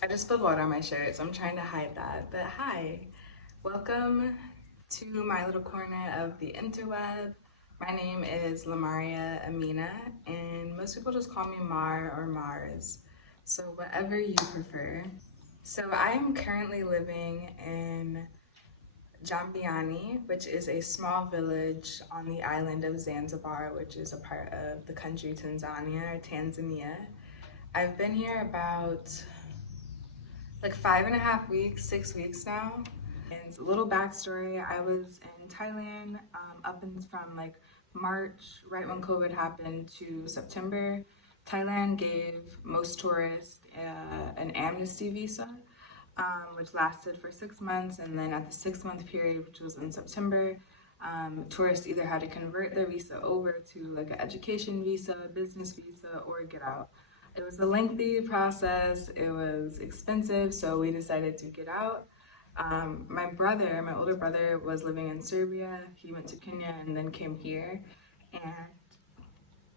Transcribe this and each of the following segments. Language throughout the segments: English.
I just spilled water on my shirt, so I'm trying to hide that. But hi, welcome to my little corner of the interweb. My name is Lamaria Aminah, and most people just call me Mar or Mars. So whatever you prefer. So I am currently living in Jambiani, which is a small village on the island of Zanzibar, which is a part of the country Tanzania or Tanzania. I've been here about like 5.5 weeks, 6 weeks now. And a little backstory, I was in Thailand up and from like March, right when COVID happened, to September. Thailand gave most tourists an amnesty visa, which lasted for 6 months. And then at the 6 month period, which was in September, tourists either had to convert their visa over to like an education visa, business visa, or get out. It was a lengthy process, it was expensive, so we decided to get out. My older brother, was living in Serbia. He went to Kenya and then came here. And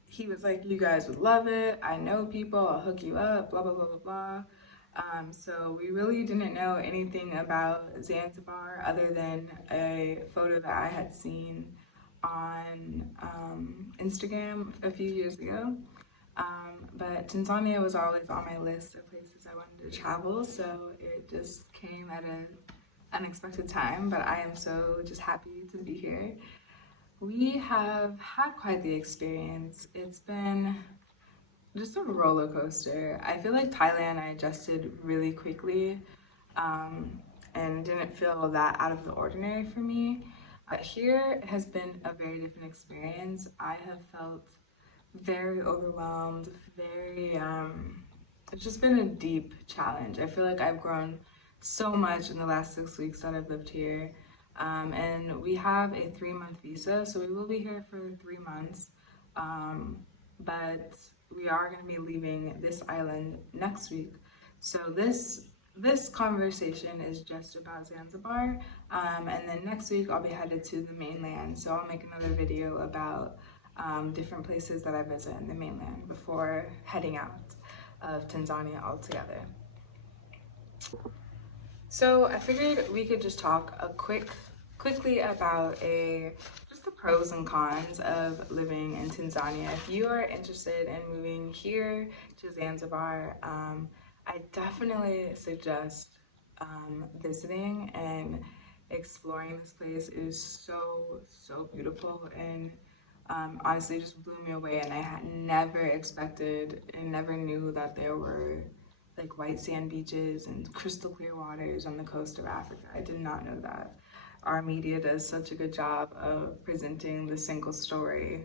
he was like, "You guys would love it. I know people, I'll hook you up, blah, blah, blah, blah, blah." So we really didn't know anything about Zanzibar other than a photo that I had seen on Instagram a few years ago. But Tanzania was always on my list of places I wanted to travel, so it just came at an unexpected time. But I am so just happy to be here. We have had quite the experience. It's been just a roller coaster. I feel like Thailand, I adjusted really quickly and didn't feel that out of the ordinary for me. But here it has been a very different experience. I have felt very overwhelmed, it's just been a deep challenge. I feel like I've grown so much in the last 6 weeks that I've lived here. And we have a 3 month visa, so we will be here for 3 months. But we are going to be leaving this island next week. So this conversation is just about Zanzibar, and then next week I'll be headed to the mainland. So I'll make another video about different places that I visit in the mainland before heading out of Tanzania altogether. So I figured we could just talk quickly about just the pros and cons of living in Tanzania. If you are interested in moving here to Zanzibar, I definitely suggest visiting and exploring this place. It is so beautiful, and honestly just blew me away. And I had never expected and never knew that there were like white sand beaches and crystal clear waters on the coast of Africa. I did not know that. Our media does such a good job of presenting the single story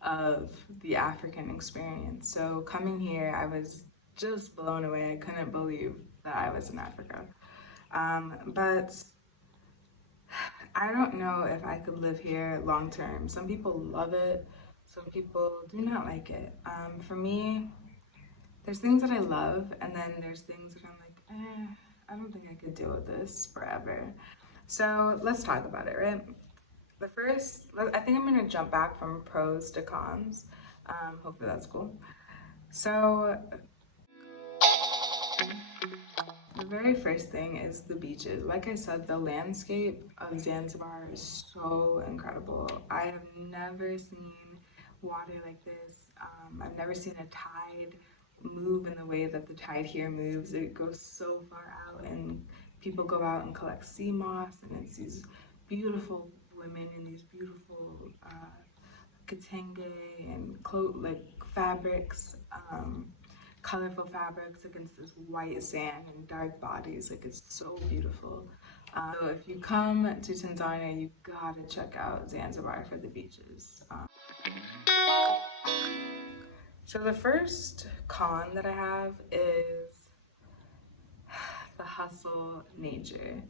of the African experience. So coming here, I was just blown away. I couldn't believe that I was in Africa. But I don't know if I could live here long term. Some people love it, some people do not like it. For me, there's things that I love, and then there's things that I'm like, I don't think I could deal with this forever. So let's talk about it, right? I think I'm gonna jump back from pros to cons. Hopefully that's cool. So the very first thing is the beaches. Like I said, the landscape of Zanzibar is so incredible. I have never seen water like this. I've never seen a tide move in the way that the tide here moves. It goes so far out, and people go out and collect sea moss, and it's these beautiful women in these beautiful kitenge and like fabrics. Colorful fabrics against this white sand and dark bodies. Like, it's so beautiful. So if you come to Tanzania, you gotta check out Zanzibar for the beaches. So the first con that I have is the hustle nature.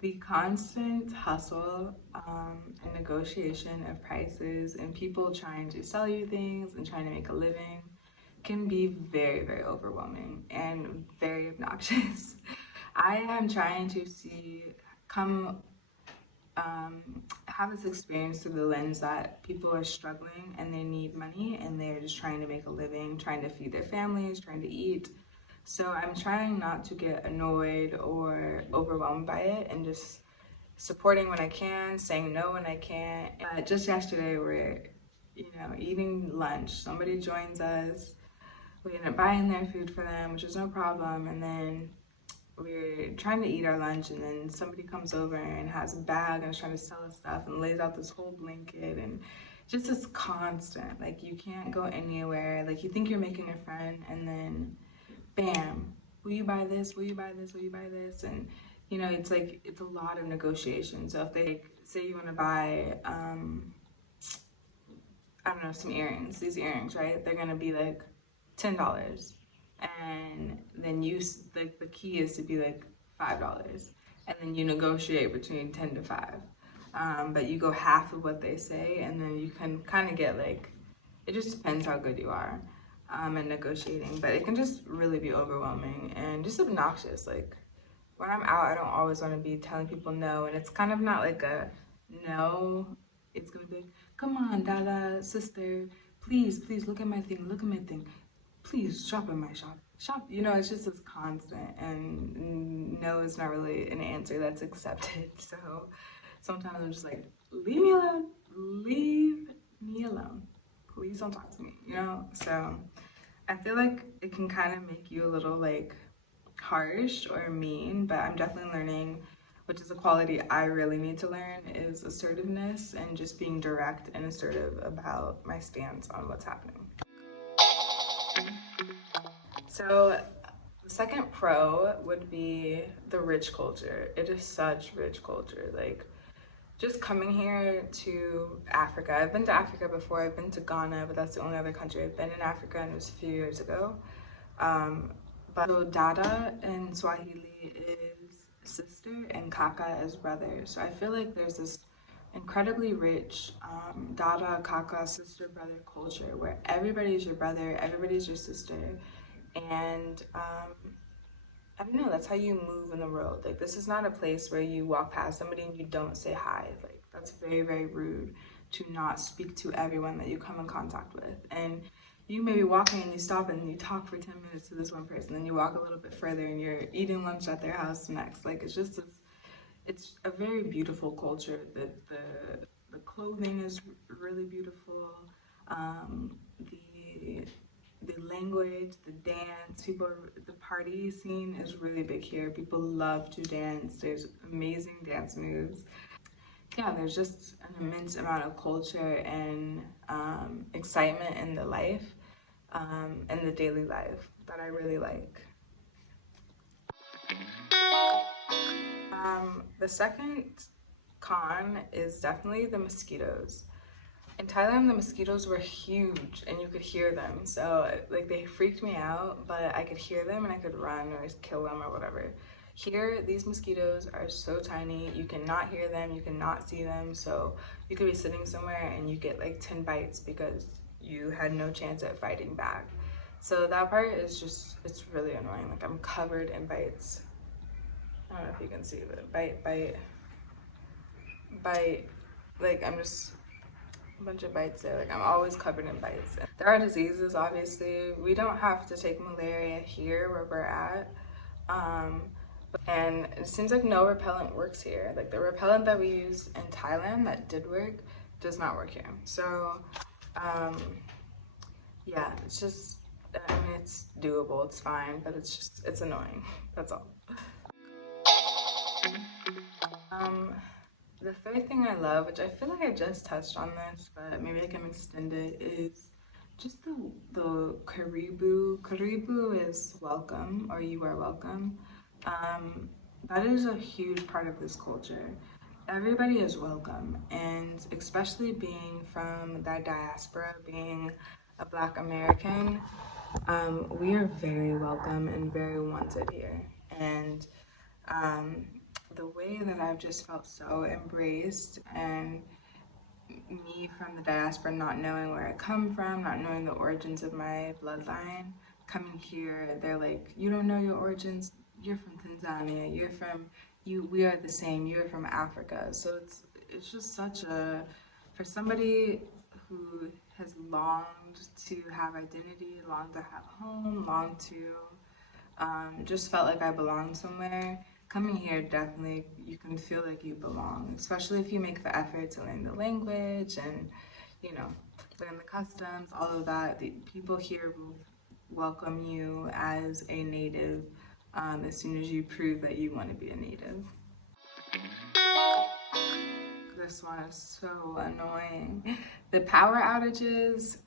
The constant hustle and negotiation of prices and people trying to sell you things and trying to make a living can be very overwhelming and very obnoxious. I am trying to come have this experience through the lens that people are struggling and they need money and they're just trying to make a living, trying to feed their families, trying to eat. So I'm trying not to get annoyed or overwhelmed by it and just supporting when I can, saying no when I can't. Just yesterday, we're, eating lunch. Somebody joins us. We end up buying their food for them, which is no problem. And then we're trying to eat our lunch, and then somebody comes over and has a bag and is trying to sell us stuff and lays out this whole blanket and just this constant. Like, you can't go anywhere. Like, you think you're making a friend, and then bam, will you buy this? Will you buy this? Will you buy this? And it's like it's a lot of negotiation. So if they say you want to buy, I don't know, some earrings, these earrings, right? They're gonna be like $10, and then the key is to be like $5, and then you negotiate between 10 to 5. But you go half of what they say, and then you can kind of get like, it just depends how good you are at negotiating. But it can just really be overwhelming and just obnoxious. Like, when I'm out, I don't always want to be telling people no, and it's kind of not like a no. It's gonna be like, come on, Dada, sister, please look at my thing, look at my thing. Please shop in my shop. Shop, it's just this constant, and no is not really an answer that's accepted. So sometimes I'm just like, leave me alone, leave me alone. Please don't talk to me, So I feel like it can kind of make you a little like harsh or mean, but I'm definitely learning, which is a quality I really need to learn, is assertiveness and just being direct and assertive about my stance on what's happening. So the second pro would be the rich culture. It is such rich culture. Like, just coming here to Africa. I've been to Africa before. I've been to Ghana, but that's the only other country I've been in Africa, and it was a few years ago. But so Dada in Swahili is sister and Kaka is brother. So I feel like there's this incredibly rich Dada, Kaka, sister, brother culture where everybody's your brother, everybody's your sister. And I don't know, that's how you move in the world. Like, this is not a place where you walk past somebody and you don't say hi. Like, that's very, very rude to not speak to everyone that you come in contact with. And you may be walking and you stop and you talk for 10 minutes to this one person, then you walk a little bit further and you're eating lunch at their house next. Like, it's just this, it's a very beautiful culture. The clothing is really beautiful. The language, the dance, the party scene is really big here. People love to dance. There's amazing dance moves. Yeah, there's just an immense amount of culture and excitement in the life, in the daily life that I really like. The second con is definitely the mosquitoes. In Thailand, the mosquitoes were huge and you could hear them. So, like, they freaked me out, but I could hear them and I could run or kill them or whatever. Here, these mosquitoes are so tiny, you cannot hear them, you cannot see them. So you could be sitting somewhere and you get like 10 bites because you had no chance at fighting back. So that part is just, it's really annoying. Like, I'm covered in bites. I don't know if you can see, but bite. Like, I'm just a bunch of bites there. Like, I'm always covered in bites. There are diseases, obviously. We don't have to take malaria here where we're at. And it seems like no repellent works here. Like, the repellent that we use in Thailand that did work does not work here. So, yeah, it's just, I mean, it's doable, it's fine, but it's annoying. That's all. The third thing I love, which I feel like I just touched on this, but maybe I can extend it, is just the karibu. Karibu is welcome, or you are welcome. That is a huge part of this culture. Everybody is welcome, and especially being from that diaspora, being a Black American, we are very welcome and very wanted here. And the way that I've just felt so embraced, and me from the diaspora not knowing where I come from, not knowing the origins of my bloodline, coming here, they're like, you don't know your origins, you're from Tanzania, we are the same, you're from Africa. So it's just such a, for somebody who has longed to have identity, longed to have home, longed to Just felt like I belonged somewhere. Coming here, definitely, you can feel like you belong, especially if you make the effort to learn the language and, you know, learn the customs, all of that. The people here will welcome you as a native as soon as you prove that you want to be a native. This one is so annoying. The power outages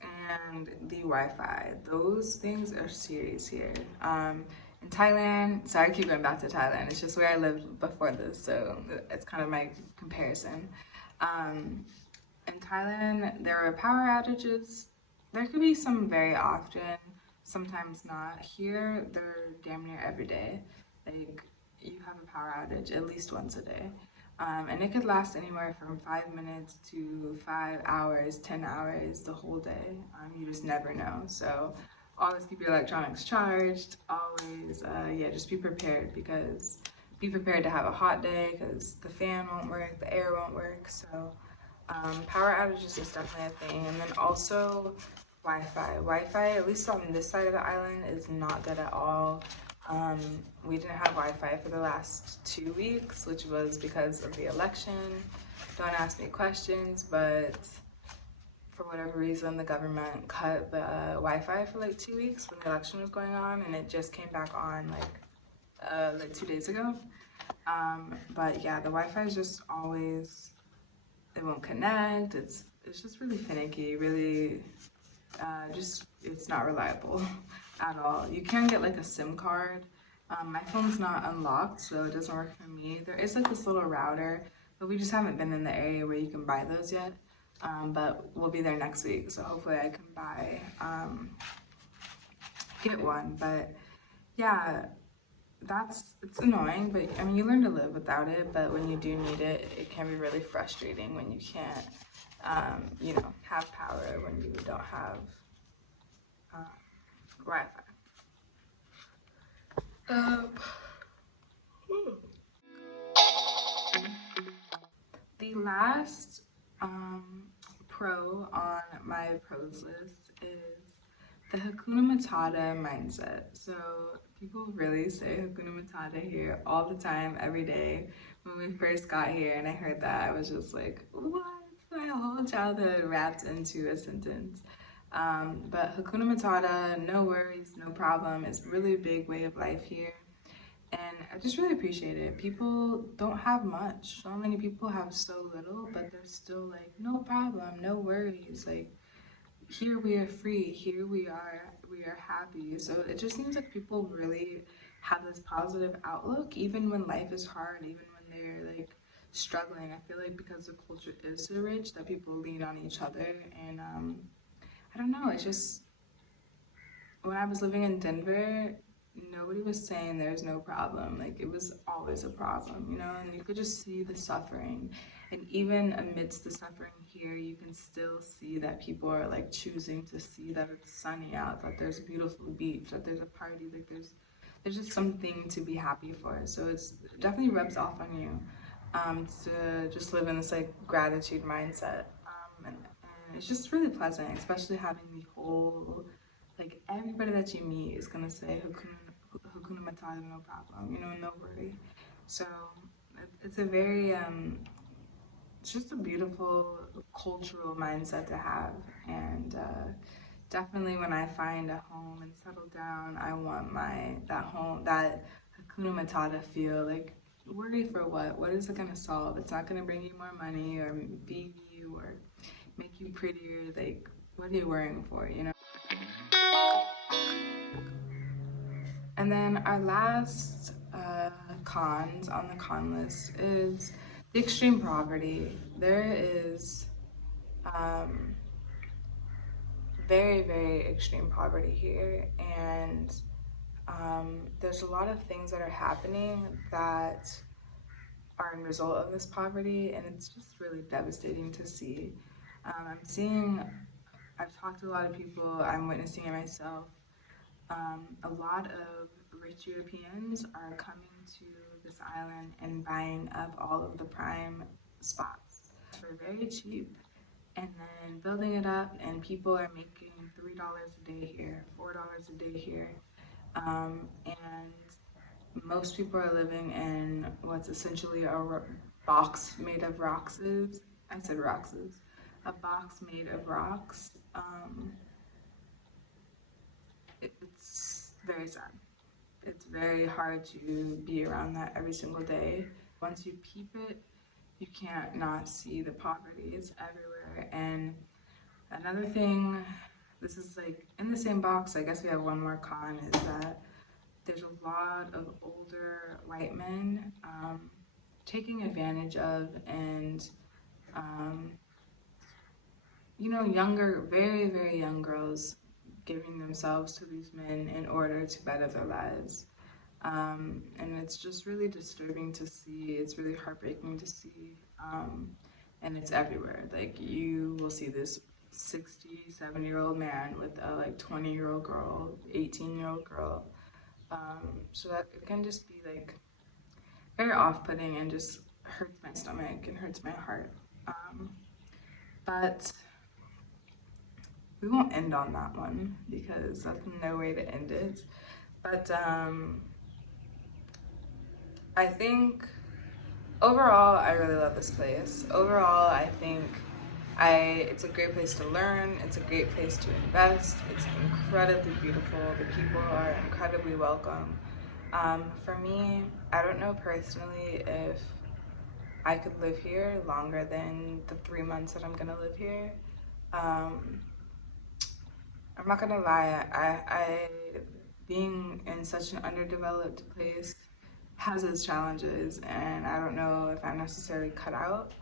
and the Wi-Fi, those things are serious here. In Thailand, sorry, I keep going back to Thailand. It's just where I lived before this, so it's kind of my comparison. In Thailand, there are power outages. There could be some very often, sometimes not. Here, they're damn near every day. Like, you have a power outage at least once a day. And it could last anywhere from 5 minutes to 5 hours, 10 hours, the whole day. You just never know. So always keep your electronics charged. Always, yeah, just be prepared because be prepared to have a hot day because the fan won't work, the air won't work. So power outages is definitely a thing. And then also Wi-Fi. Wi-Fi, at least on this side of the island, is not good at all. We didn't have Wi-Fi for the last 2 weeks, which was because of the election. Don't ask me questions, but for whatever reason, the government cut the Wi-Fi for like 2 weeks when the election was going on, and it just came back on like 2 days ago. But yeah, the Wi-Fi is just always, it won't connect. It's just really finicky, really just it's not reliable at all. You can get like a SIM card. My phone's not unlocked, so it doesn't work for me. There is like this little router, but we just haven't been in the area where you can buy those yet. But we'll be there next week, so hopefully I can get one. But yeah, it's annoying, but I mean, you learn to live without it, but when you do need it, it can be really frustrating when you can't, have power when you don't have Wi-Fi. The last pro on my pros list is the Hakuna Matata mindset. So people really say Hakuna Matata here all the time, every day. When we first got here and I heard that, I was just like, what? My whole childhood wrapped into a sentence. But Hakuna Matata, no worries, no problem, is really a big way of life here. And I just really appreciate it. People don't have much. So many people have so little, but they're still like, no problem, no worries. Like, here we are free, here we are happy. So it just seems like people really have this positive outlook, even when life is hard, even when they're like struggling. I feel like because the culture is so rich that people lean on each other. And I don't know, it's just, when I was living in Denver, nobody was saying there's no problem. Like, it was always a problem, and you could just see the suffering. And even amidst the suffering here, you can still see that people are like choosing to see that it's sunny out, that there's a beautiful beach, that there's a party, like there's just something to be happy for. So it definitely rubs off on you to just live in this like gratitude mindset. And it's just really pleasant, especially having the whole, like, everybody that you meet is gonna say Hakuna Matata, no problem, no worry. So it's a very, it's just a beautiful cultural mindset to have. And definitely when I find a home and settle down, I want that Hakuna Matata feel. Like, worry for what? What is it gonna solve? It's not gonna bring you more money or feed you or make you prettier. Like, what are you worrying for, And then our last cons on the con list is the extreme poverty. There is very, very extreme poverty here, and there's a lot of things that are happening that are a result of this poverty, and it's just really devastating to see. I've talked to a lot of people, I'm witnessing it myself. A lot of rich Europeans are coming to this island and buying up all of the prime spots for very cheap and then building it up, and people are making $3 a day here, $4 a day here. and most people are living in what's essentially a box made of rocks. I said rocks. A box made of rocks. It's very sad. It's very hard to be around that every single day. Once you peep it, you can't not see the poverty. It's everywhere. And another thing, this is like in the same box, I guess we have one more con, is that there's a lot of older white men taking advantage of, and you know, younger, very, very young girls giving themselves to these men in order to better their lives. And it's just really disturbing to see. It's really heartbreaking to see. And it's everywhere. Like, you will see this 60, 70-year-old man with a like 20-year-old girl, 18-year-old girl. So that it can just be like very off-putting and just hurts my stomach and hurts my heart. But we won't end on that one because that's no way to end it. But I think overall, I really love this place. Overall, I think it's a great place to learn. It's a great place to invest. It's incredibly beautiful. The people are incredibly welcome. For me, I don't know personally if I could live here longer than the 3 months that I'm gonna live here. I'm not gonna lie, I being in such an underdeveloped place has its challenges, and I don't know if I'm necessarily cut out.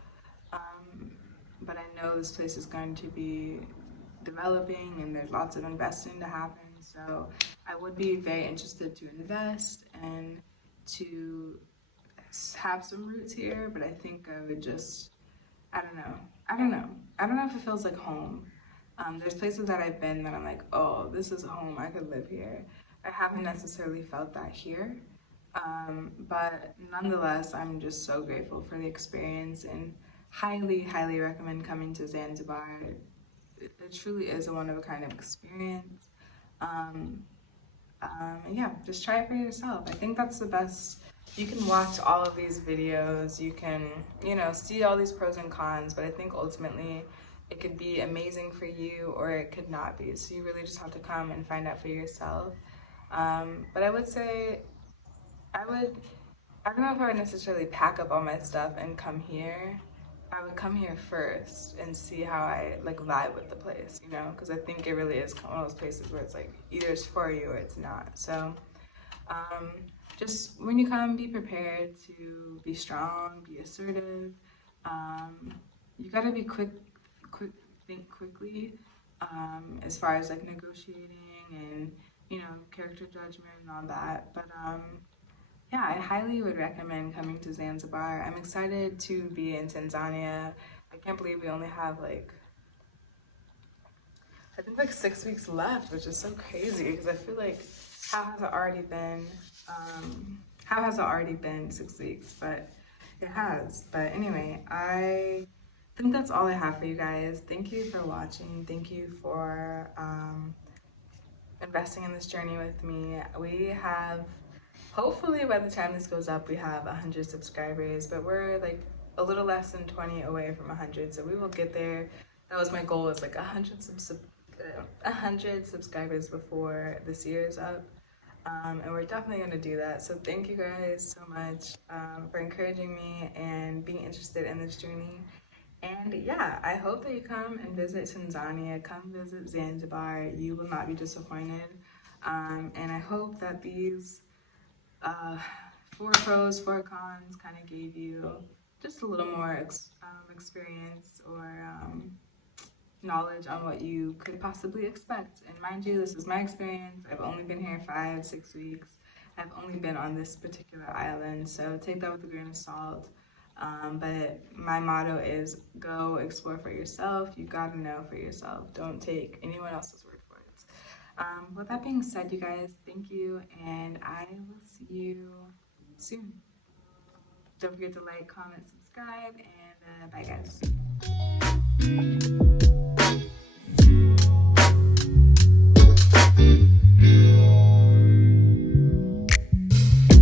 But I know this place is going to be developing, and there's lots of investing to happen. So I would be very interested to invest and to have some roots here. But I think I would just, I don't know if it feels like home. There's places that I've been that I'm like, oh, this is home, I could live here. I haven't necessarily felt that here. But nonetheless, I'm just so grateful for the experience and highly, highly recommend coming to Zanzibar. It truly is a one-of-a-kind experience. And yeah, just try it for yourself. I think that's the best. You can watch all of these videos, you can, you know, see all these pros and cons, but I think ultimately it could be amazing for you or it could not be. So you really just have to come and find out for yourself. But I would say, I don't know if I would necessarily pack up all my stuff and come here. I would come here first and see how I like vibe with the place, you know, because I think it really is one of those places where it's like either it's for you or it's not. So just when you come, be prepared to be strong, be assertive. You gotta be think quickly as far as like negotiating and, you know, character judgment and all that. But yeah, I highly would recommend coming to Zanzibar. I'm excited to be in Tanzania. I can't believe we only have like, I think like 6 weeks left, which is so crazy because I feel like how has it already been? How has it already been 6 weeks? But it has. But anyway, I think that's all I have for you guys. Thank you for watching. Thank you for investing in this journey with me. We have, hopefully by the time this goes up, we have 100 subscribers, but we're like a little less than 20 away from 100, so we will get there. That was my goal, was like 100 subscribers before this year is up. And we're definitely gonna do that. So thank you guys so much for encouraging me and being interested in this journey. And yeah, I hope that you come and visit Tanzania, come visit Zanzibar. You will not be disappointed. And I hope that these 4 pros, 4 cons kind of gave you just a little more experience or knowledge on what you could possibly expect. And mind you, this is my experience. I've only been here 5, 6 weeks. I've only been on this particular island, so take that with a grain of salt. But my motto is go explore for yourself. You gotta know for yourself. Don't take anyone else's word for it. With that being said, you guys, thank you, and I will see you soon. Don't forget to like, comment, subscribe, and bye guys.